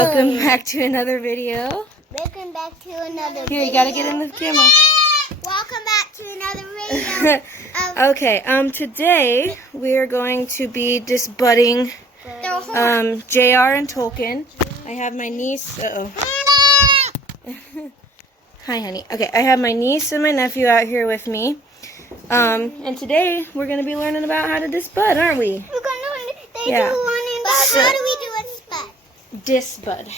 Welcome back to another video. Welcome back to another video. Here, you gotta get in the camera. Welcome back to another video. Okay, today we're going to be disbudding JR and Tolkien. I have my niece, Hi, honey. Okay, I have my niece and my nephew out here with me. And today we're going to be learning about how to disbud, aren't we? We're going to learn about how do we do a spud? Disbud.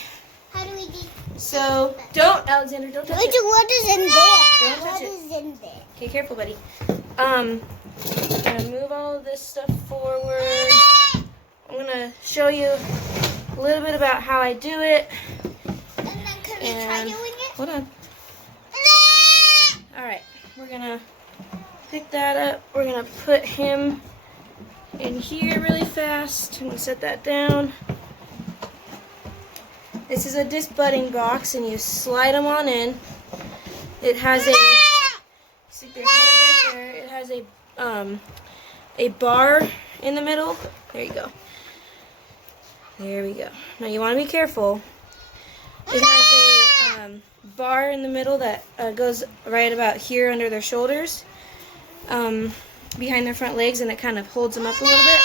How do we do? So, don't, Alexander, don't touch it. What is in there? Don't touch What it. is in there? Okay, careful, buddy. I'm gonna move all of this stuff forward. I'm gonna show you a little bit about how I do it. And then can we try doing it? Hold on. All right, we're gonna pick that up. We're gonna put him in here really fast. I'm gonna set that down. This is a disbudding box, and you slide them on in. It has a stick their hand right there. It has a bar in the middle. There you go. There we go. Now you want to be careful. It has a bar in the middle that goes right about here under their shoulders, behind their front legs, and it kind of holds them up a little bit.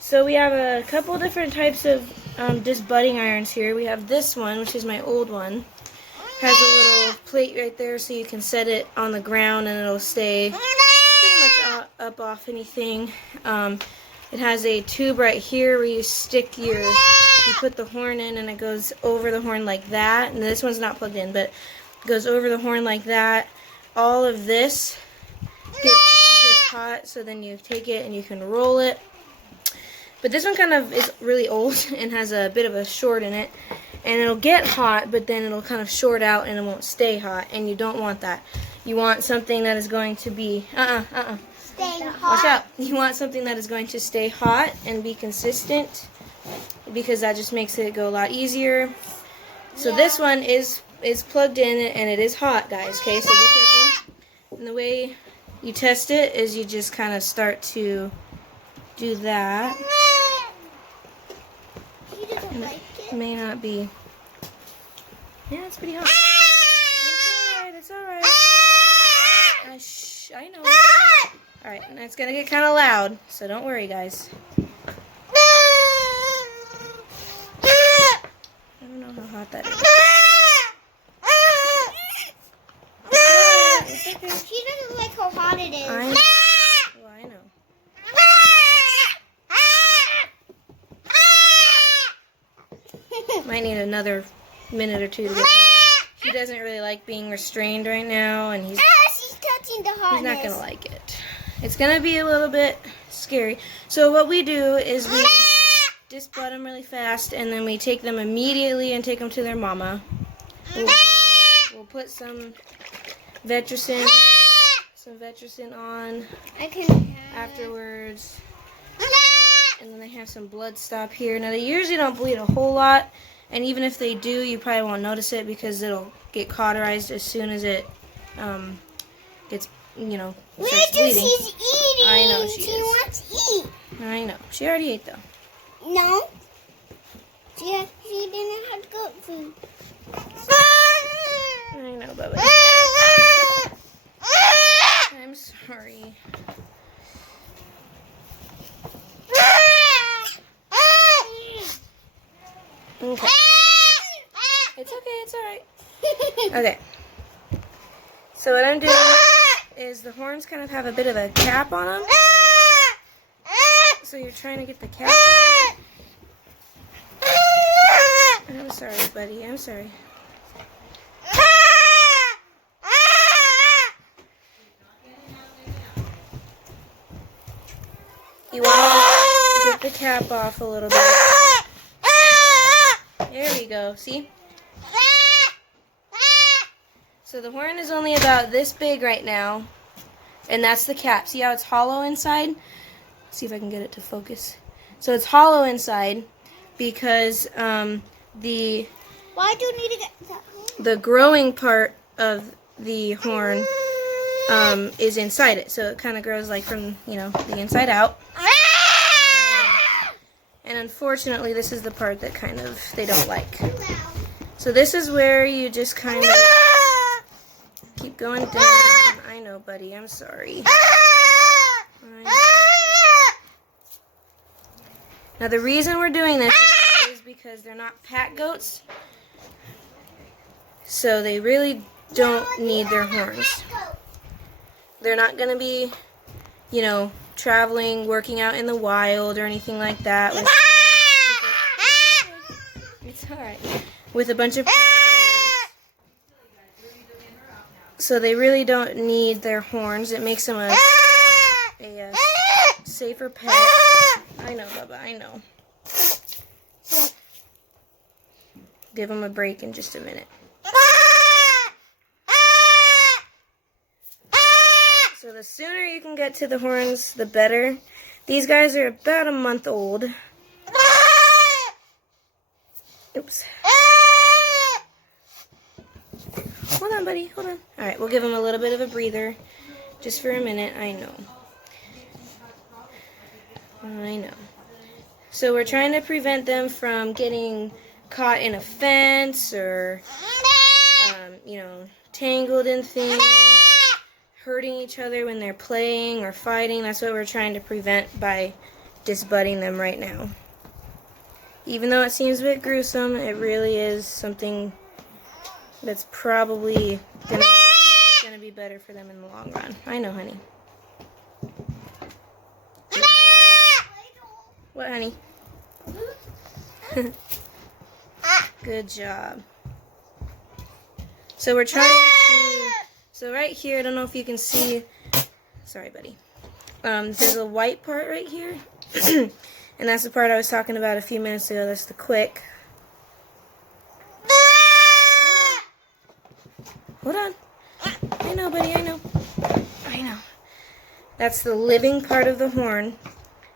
So we have a couple different types of disbudding irons here. We have this one, which is my old one. Has a little plate right there so you can set it on the ground and it'll stay pretty much up off anything. It has a tube right here where you stick you put the horn in and it goes over the horn like that. And this one's not plugged in, but it goes over the horn like that. All of this gets hot, so then you take it and you can roll it. But this one kind of is really old and has a bit of a short in it. And it'll get hot, but then it'll kind of short out and it won't stay hot. And you don't want that. You want something that is going to be, Staying hot. watch out. You want something that is going to stay hot and be consistent, because that just makes it go a lot easier. So this one is plugged in and it is hot, guys. Okay, so be careful. And the way you test it is you just kind of start to do that. He doesn't like it. May not be. Yeah, it's pretty hot. It's alright. I know. Alright, and it's gonna get kind of loud, so don't worry, guys. I don't know how hot that is. It's okay. She doesn't like how hot it is. I know. Might need another minute or two to get. He doesn't really like being restrained right now, and he's touching the hotness. he's not gonna like it. It's gonna be a little bit scary. So what we do is we disbud them really fast, and then we take them immediately and take them to their mama. We'll put some Vetricin on afterwards. And then they have some blood stop here. Now they usually don't bleed a whole lot, and even if they do, you probably won't notice it because it'll get cauterized as soon as it gets, starts bleeding. She's eating. I know she is. wants to eat. I know. She already ate though. No. She didn't have good food. I know, Bubba. I'm sorry. Okay. It's okay, it's alright. Okay. So what I'm doing is the horns kind of have a bit of a cap on them. So you're trying to get the cap on. I'm sorry, buddy. I'm sorry. You want to get the cap off a little bit. There we go. See? So the horn is only about this big right now, and that's the cap. See how it's hollow inside? Let's see if I can get it to focus. So it's hollow inside because Why do you need to get that? the growing part of the horn is inside it. So it kind of grows like from, the inside out. And unfortunately, this is the part that kind of they don't like. So this is where you just kind of keep going down. I know, buddy. I'm sorry. Now, the reason we're doing this is because they're not pack goats. So they really don't need their horns. They're not going to be, you know, traveling, working out in the wild or anything like that. It's alright. With a bunch of predators. So they really don't need their horns. It makes them a safer pet. I know, Bubba, I know. Give them a break in just a minute. So the sooner you can get to the horns, the better. These guys are about a month old. Oops. Hold on, buddy. Hold on. All right, we'll give him a little bit of a breather just for a minute. I know. I know. So we're trying to prevent them from getting caught in a fence or, you know, tangled in things, hurting each other when they're playing or fighting. That's what we're trying to prevent by disbudding them right now. Even though it seems a bit gruesome, it really is something that's probably going to be better for them in the long run. I know, honey. What, honey? Good job. So we're trying to, so right here, I don't know if you can see, sorry, buddy. There's a white part right here. And that's the part I was talking about a few minutes ago. That's the quick. Hold on. I know, buddy, I know. I know. That's the living part of the horn.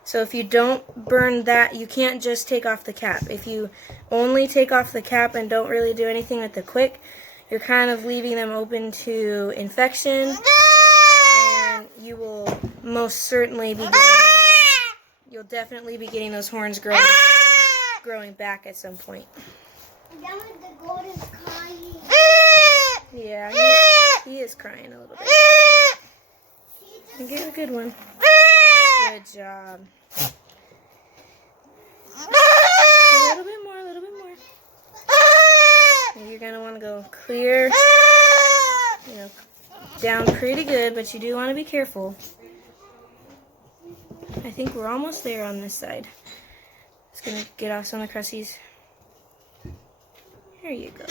So if you don't burn that, you can't just take off the cap. If you only take off the cap and don't really do anything with the quick, you're kind of leaving them open to infection. And you will most certainly be you'll definitely be getting those horns growing back at some point. The goat is crying. Yeah, he is crying a little bit. You get a good one. Good job. A little bit more, a little bit more. And you're going to want to go clear, you know, down pretty good, but you do want to be careful. I think we're almost there on this side. Just going to get off some of the crusties. There you go.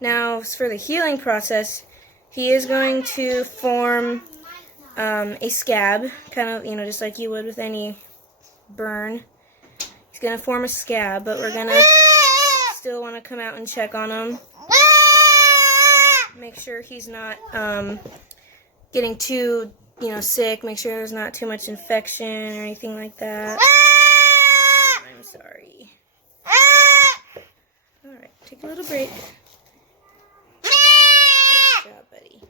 Now, for the healing process, he is going to form a scab, kind of, you know, just like you would with any burn. He's going to form a scab, but we're going to still want to come out and check on him. Make sure he's not getting too, you know, sick. Make sure there's not too much infection or anything like that. I'm sorry. Alright, take a little break. Good job, buddy.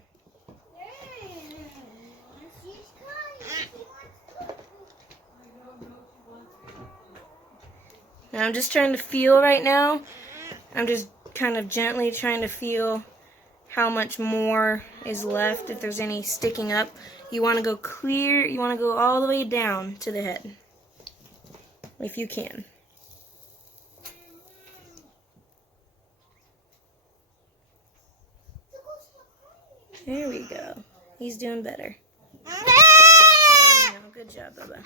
Now I'm just trying to feel right now. I'm just kind of gently trying to feel how much more is left, if there's any sticking up. You want to go clear, you want to go all the way down to the head, if you can. There we go. He's doing better. I know. Good job, Bubba.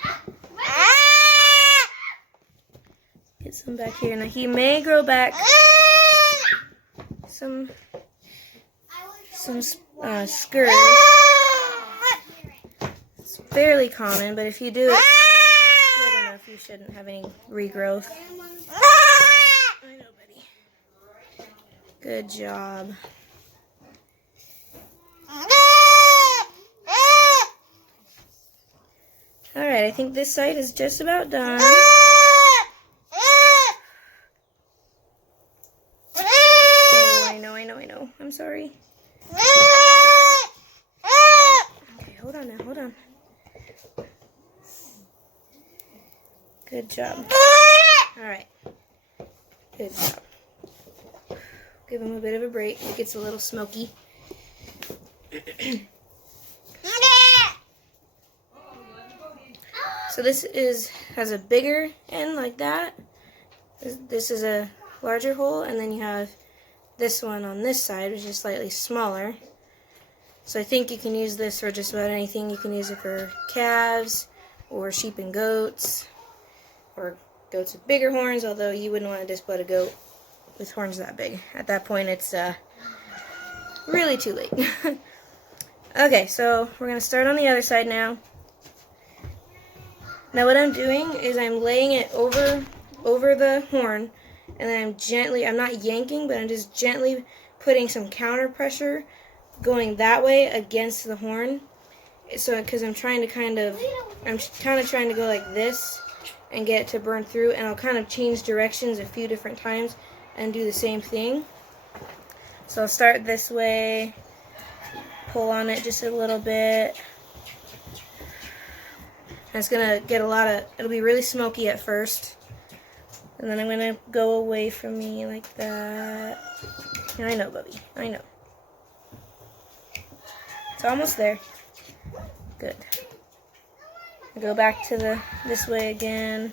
Get some back here. Now he may grow back some scurry. It's fairly common, but if you do it good enough, you shouldn't have any regrowth. I know, buddy. Good job. Alright, I think this side is just about done. I know. I'm sorry. Okay, hold on now, hold on. Good job. All right. Good job. Give him a bit of a break. It gets a little smoky. So this has a bigger end like that. This is a larger hole, and then you have this one on this side, which is slightly smaller. So I think you can use this for just about anything. You can use it for calves or sheep and goats, or goats with bigger horns, although you wouldn't want to disbud a goat with horns that big. At that point, it's really too late. Okay, so we're going to start on the other side now. Now what I'm doing is I'm laying it over the horn, and then I'm not yanking, but I'm just gently putting some counter pressure going that way against the horn. So, because I'm kind of trying to go like this and get it to burn through, and I'll kind of change directions a few different times and do the same thing. So I'll start this way, pull on it just a little bit. And it's gonna get it'll be really smoky at first. And then I'm gonna go away from me like that. I know, Bubby, I know. It's almost there. Good. Go back to this way again.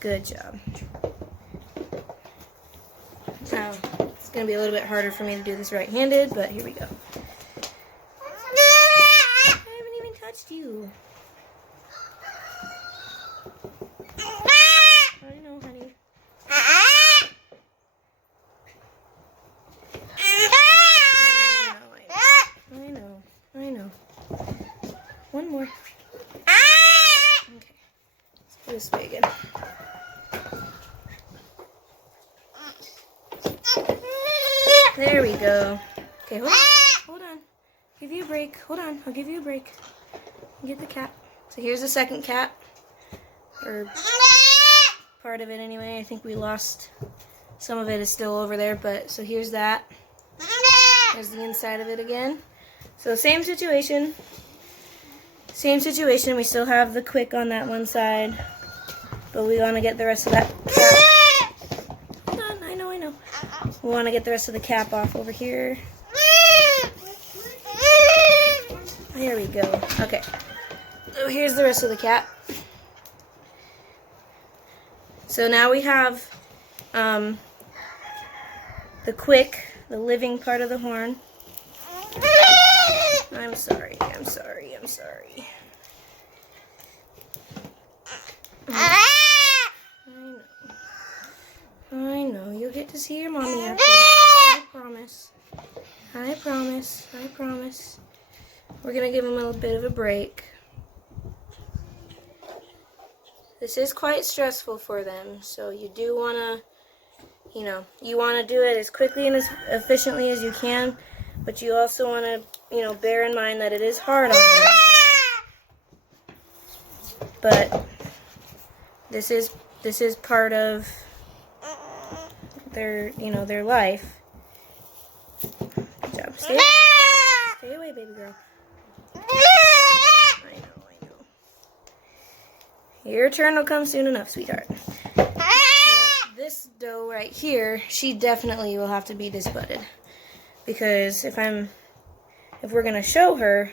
Good job. Now, it's going to be a little bit harder for me to do this right-handed, but here we go. I haven't even touched you. I know, honey. I know. One more. Okay. Let's go this way again. There we go. Okay, hold on. Give you a break. Hold on. I'll give you a break. Get the cap. So here's the second cap. Or part of it anyway. I think we lost. Some of it is still over there, but so here's that. There's the inside of it again. So same situation. We still have the quick on that one side, but we want to get the rest of that cap. Hold on, I know. We want to get the rest of the cap off over here. There we go. Okay. So here's the rest of the cap. So now we have the quick, the living part of the horn. I'm sorry. I know. You'll get to see your mommy after. I promise. We're going to give him a little bit of a break. This is quite stressful for them, so you do want to, you want to do it as quickly and as efficiently as you can, but you also want to, bear in mind that it is hard on them. But this is part of their, their life. Good job. Stay away, baby girl. I know. Your turn will come soon enough, sweetheart. Now, this doe right here, she definitely will have to be disbudded, because if we're gonna show her,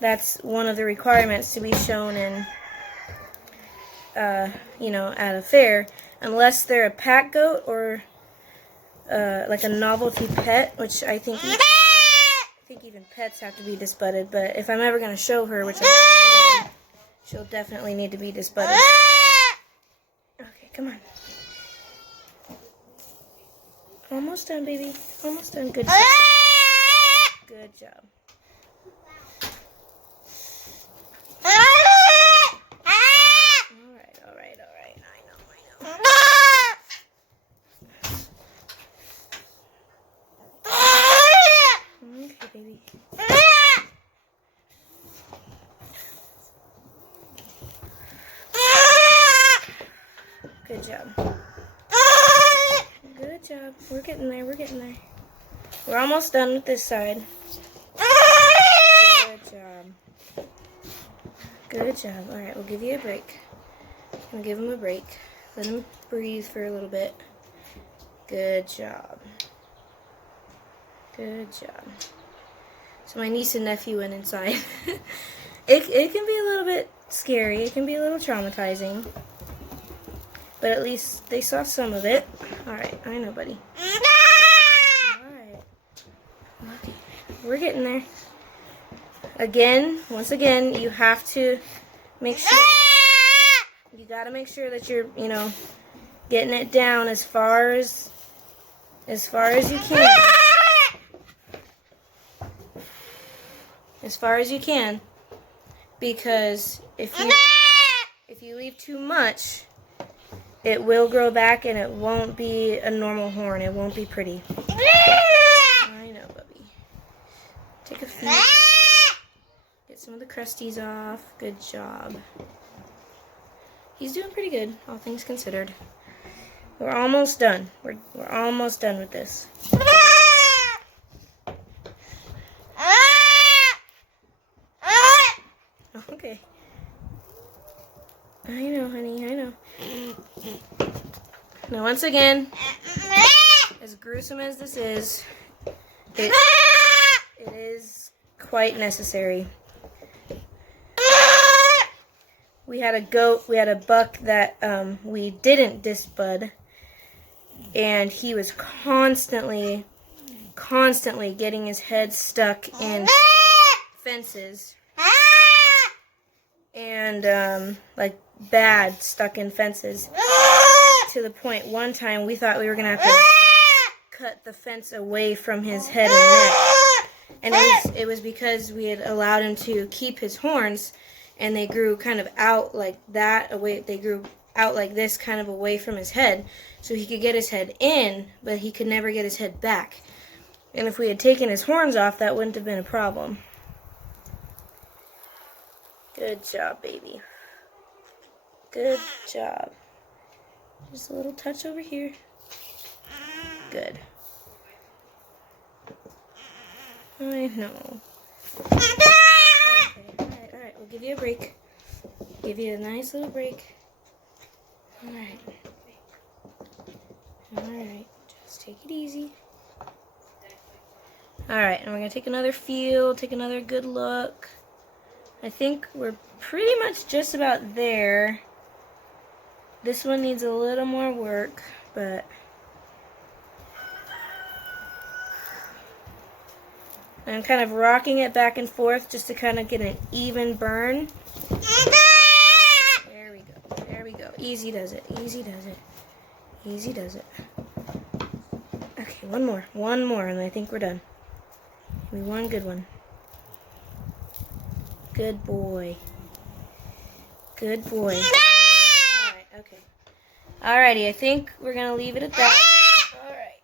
that's one of the requirements to be shown in, at a fair, unless they're a pack goat or like a novelty pet, which I think even pets have to be disbudded. But if I'm ever gonna show her, which she'll definitely need to be disbudded. Okay, come on. Almost done, baby. Almost done. Good job. Good job. All right. I know. Okay, baby. Good job. Good job. We're getting there. We're almost done with this side. Good Good job. Alright, we'll give you a break. We'll give him a break. Let him breathe for a little bit. Good job. Good job. So my niece and nephew went inside. It can be a little bit scary. It can be a little traumatizing. But at least they saw some of it. Alright, I know, buddy. Alright. Okay. We're getting there. Again, once again, you have to make sure, you gotta make sure that you're, you know, getting it down as far as you can. As far as you can. Because if you leave too much, it will grow back and it won't be a normal horn. It won't be pretty. I know, Bubby. Take a few. Get some of the crusties off. Good job. He's doing pretty good, all things considered. We're almost done. We're almost done with this. Okay. I know, honey, I know. Now, once again, as gruesome as this is, it is quite necessary. We had a buck that we didn't disbud, and he was constantly getting his head stuck in fences. And, like, bad stuck in fences. To the point, one time, we thought we were going to have to cut the fence away from his head and neck. And it was because we had allowed him to keep his horns, and they grew kind of out like that, away. They grew out like this, kind of away from his head, so he could get his head in, but he could never get his head back. And if we had taken his horns off, that wouldn't have been a problem. Good job, baby. Good job. Just a little touch over here. Good. I know. Okay, alright. We'll give you a break. Give you a nice little break. Alright. Alright. Just take it easy. Alright, and we're going to take another feel, take another good look. I think we're pretty much just about there. This one needs a little more work, but I'm kind of rocking it back and forth just to kind of get an even burn. There we go. There we go. Easy does it. Easy does it. Easy does it. Okay, one more. One more, and I think we're done. Give me one good one. Good boy. Good boy. Alright, okay. Alrighty, I think we're going to leave it at that. Alright,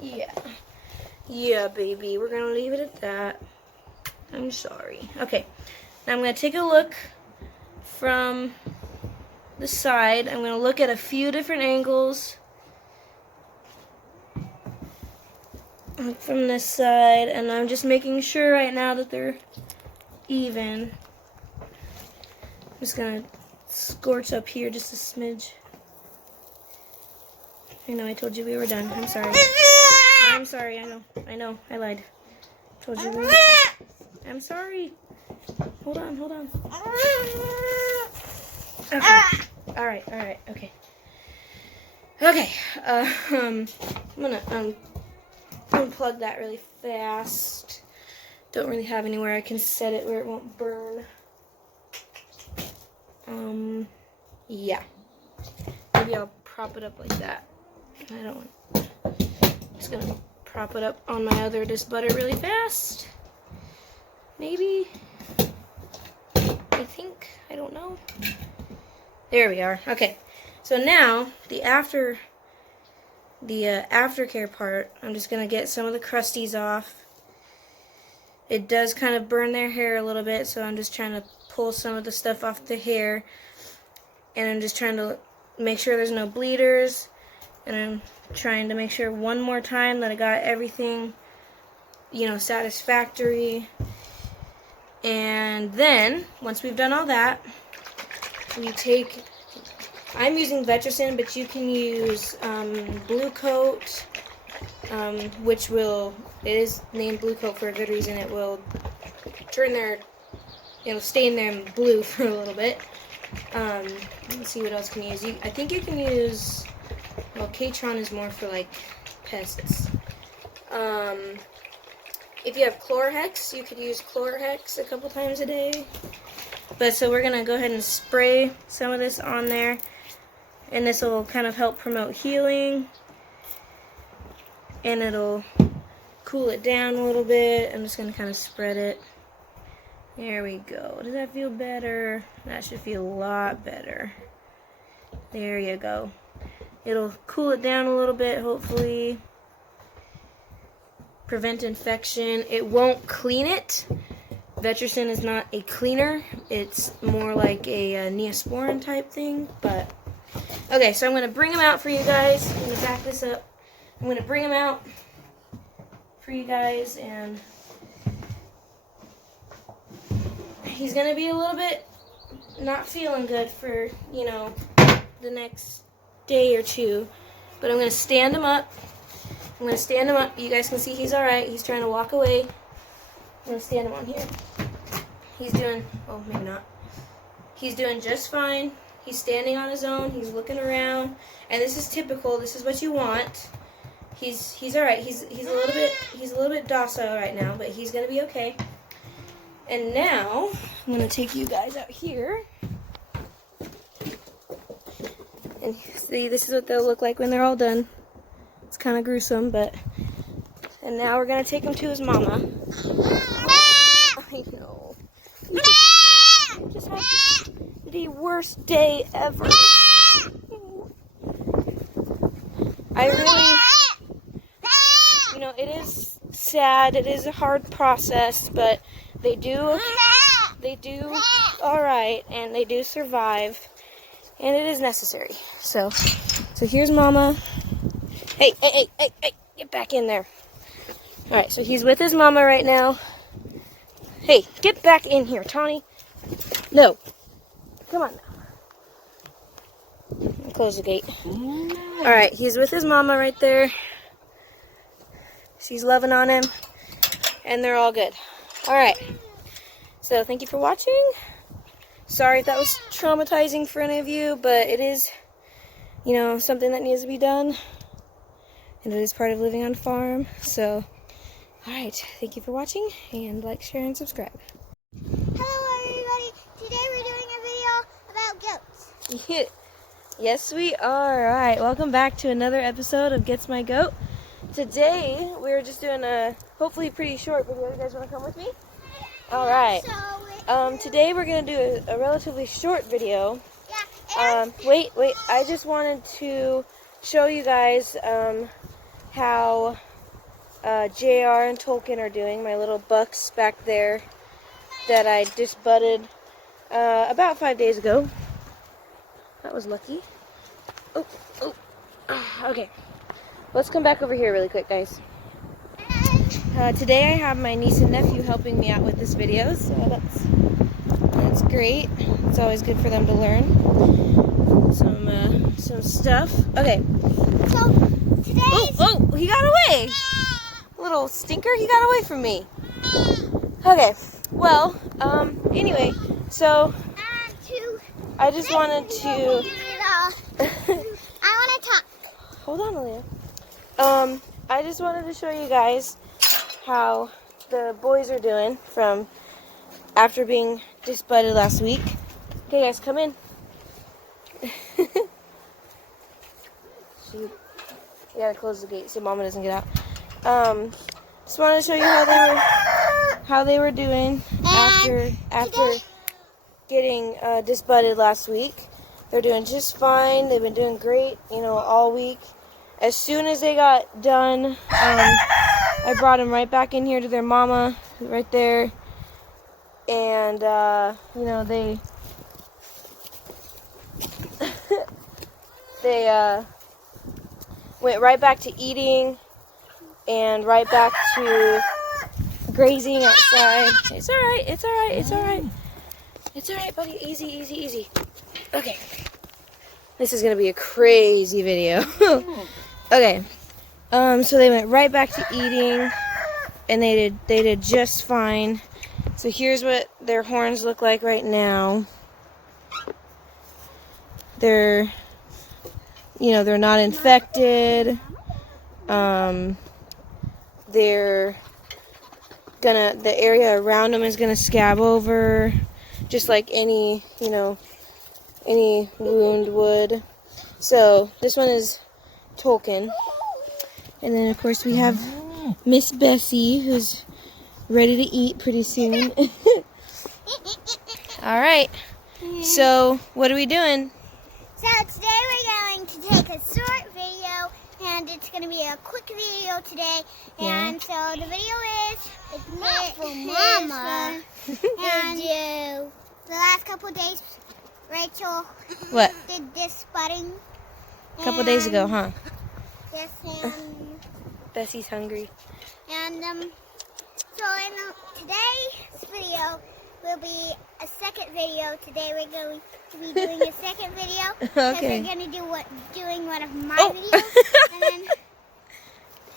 yeah. Yeah, baby. We're going to leave it at that. I'm sorry. Okay. Now I'm going to take a look from the side. I'm going to look at a few different angles. Look from this side, and I'm just making sure right now that they're even. I'm just going to scorch up here just a smidge. I know, I told you we were done. I'm sorry. I'm sorry, I know, I lied. Told you we were done. I'm sorry. Hold on. Okay. Alright, okay. Okay, I'm gonna unplug that really fast. Don't really have anywhere I can set it where it won't burn. Yeah. Maybe I'll prop it up like that. I don't want. I'm just gonna prop it up on my other Disbudding really fast. Maybe. I think. I don't know. There we are. Okay. So now the aftercare part, I'm just gonna get some of the crusties off. It does kind of burn their hair a little bit, so I'm just trying to pull some of the stuff off the hair. And I'm just trying to make sure there's no bleeders. And I'm trying to make sure one more time that I got everything, you know, satisfactory. And then, once we've done all that, we take, I'm using Vetricin, but you can use Blue Coat, which will, it is named Blue Coat for a good reason. It will it'll stain them blue for a little bit. Let's see what else can you use. I think you can use, well, Katron is more for like pests. If you have Chlorhex, you could use Chlorhex a couple times a day. But so we're going to go ahead and spray some of this on there. And this will kind of help promote healing. And it'll cool it down a little bit. I'm just going to kind of spread it. There we go. Does that feel better? That should feel a lot better. There you go. It'll cool it down a little bit, hopefully. Prevent infection. It won't clean it. Vetricin is not a cleaner. It's more like a Neosporin type thing. But okay, so I'm going to bring them out for you guys. I'm going to back this up. I'm going to bring them out for you guys, and he's going to be a little bit not feeling good for, you know, the next day or two. But I'm going to stand him up. I'm going to stand him up. You guys can see he's alright. He's trying to walk away. I'm going to stand him on here. He's doing, oh, maybe not. He's doing just fine. He's standing on his own. He's looking around. And this is typical. This is what you want. He's alright. He's a little bit docile right now, but he's going to be okay. And now, I'm going to take you guys out here. And see, this is what they'll look like when they're all done. It's kind of gruesome, but... And now we're going to take him to his mama. I know. You just had the worst day ever. I really... You know, it is sad. It is a hard process, but they do all right, and they do survive, and it is necessary. So here's Mama. Hey, get back in there. All right, so he's with his mama right now. Hey, get back in here, Tawny. No, come on now. Close the gate. All right, he's with his mama right there. She's loving on him, and they're all good. All right, so thank you for watching. Sorry if that was traumatizing for any of you, but it is, you know, something that needs to be done, and it is part of living on a farm. So, all right, thank you for watching, and like, share, and subscribe. Hello, everybody. Today we're doing a video about goats. Yes, we are. All right, welcome back to another episode of Gets My Goat. Today, we're just doing a hopefully pretty short video. You guys want to come with me? All right. Today we're going to do a relatively short video. Wait. I just wanted to show you guys how JR and Tolkien are doing. My little bucks back there that I disbudded about 5 days ago. That was lucky. Oh. Okay. Let's come back over here really quick, guys. Today I have my niece and nephew helping me out with this video, so that's great. It's always good for them to learn some stuff. Okay. So today. Oh! He got away. Little stinker, he got away from me. Okay. Well, anyway, so I just wanted to. I want to talk. Hold on, Aaliyah. I just wanted to show you guys how the boys are doing from after being disbudded last week. Okay, guys, come in. You gotta close the gate so Mama doesn't get out. Just wanted to show you how they were doing after getting disbudded last week. They're doing just fine. They've been doing great, you know, all week. As soon as they got done, I brought them right back in here to their mama, right there. And, you know, they went right back to eating and right back to grazing outside. It's all right. It's all right. It's all right. It's all right, buddy. Easy, easy, easy. Okay. This is gonna be a crazy video. Okay. So they went right back to eating, and they did just fine. So here's what their horns look like right now. They're not infected. The area around them is gonna scab over, just like any wound would. So this one is Tolkien. And then of course we have Miss Bessie, who's ready to eat pretty soon. All right. So what are we doing? So today we're going to take a short video, and it's going to be a quick video today. And so the video is, it's not for Mama. And the last couple of days, Rachel did this budding. A couple days ago, huh? Yes, and Bessie's hungry. And so in today's video will be a second video. Today we're going to be doing a second video. Okay. Because we're going to doing one of my videos. And then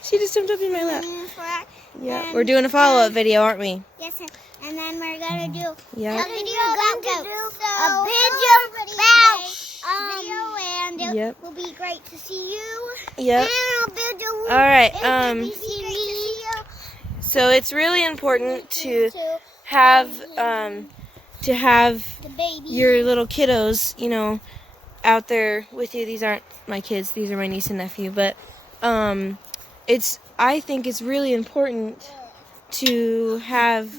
she just jumped up in my lap. Yeah, and we're doing a follow-up video, aren't we? Yes, sir. And then we're going to do a video Yep. about goats. A video, and it will be great to see you. Yep. All right. So it's really important to have your little kiddos, out there with you. These aren't my kids; these are my niece and nephew. But I think it's really important to have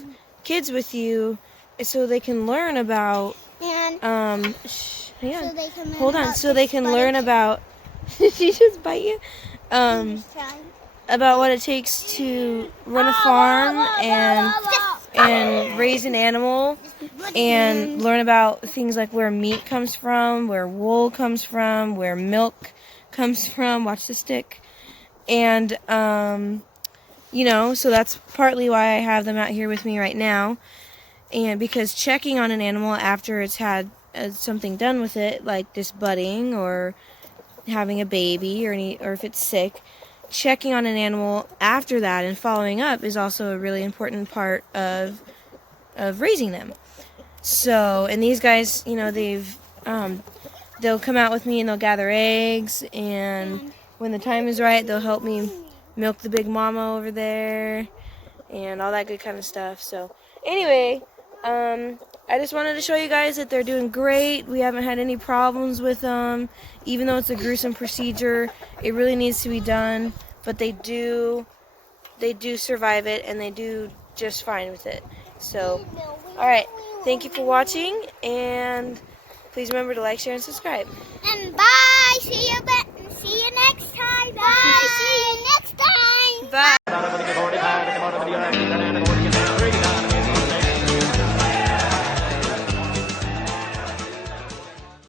kids with you so they can learn about. So they can learn about. Did she just bite you? About what it takes to run a farm and raise an animal, and learn about things like where meat comes from, where wool comes from, where milk comes from. Watch the stick. And so that's partly why I have them out here with me right now. And because checking on an animal after it's had something done with it, like disbudding or having a baby or if it's sick, checking on an animal after that and following up is also a really important part of raising them. So, and these guys, they'll come out with me and they'll gather eggs, and when the time is right, they'll help me milk the big mama over there and all that good kind of stuff. So anyway, I just wanted to show you guys that they're doing great. We haven't had any problems with them. Even though it's a gruesome procedure, it really needs to be done. But they do survive it, and they do just fine with it. So, all right. Thank you for watching, and please remember to like, share, and subscribe. And bye. See you back.